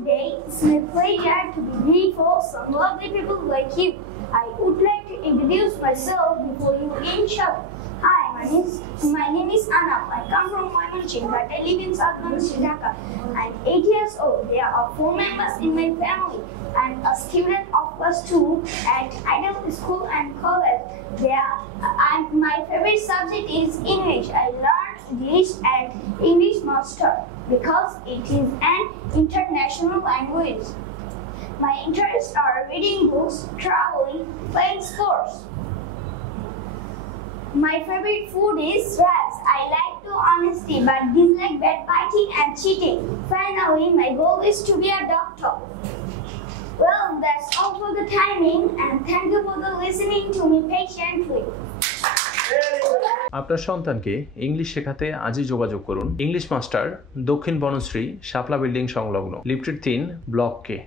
today. It's my pleasure to be here for some lovely people like you. I would like to introduce myself before you inshallah. Hi, my name is Anap. I come from Mymensingh, but I live in South Sri Lanka. I'm 8 years old. There are 4 members in my family. I'm a student of class 2 at Idle School and College. My favorite subject is English. I learned English at English Master because it is an international language. My interests are reading books, traveling, playing sports. My favorite food is rice. I like to honesty but dislike backbiting and cheating. Finally, my goal is to be a doctor. Well, that's all for the timing, and thank you for the listening to me patiently. আপনার সন্তানকে English শেখাতে আজই যোগাযোগ করুন English master দক্ষিণ বনশ্রী শাপলা building সংলগ্ন lifted 3 block কে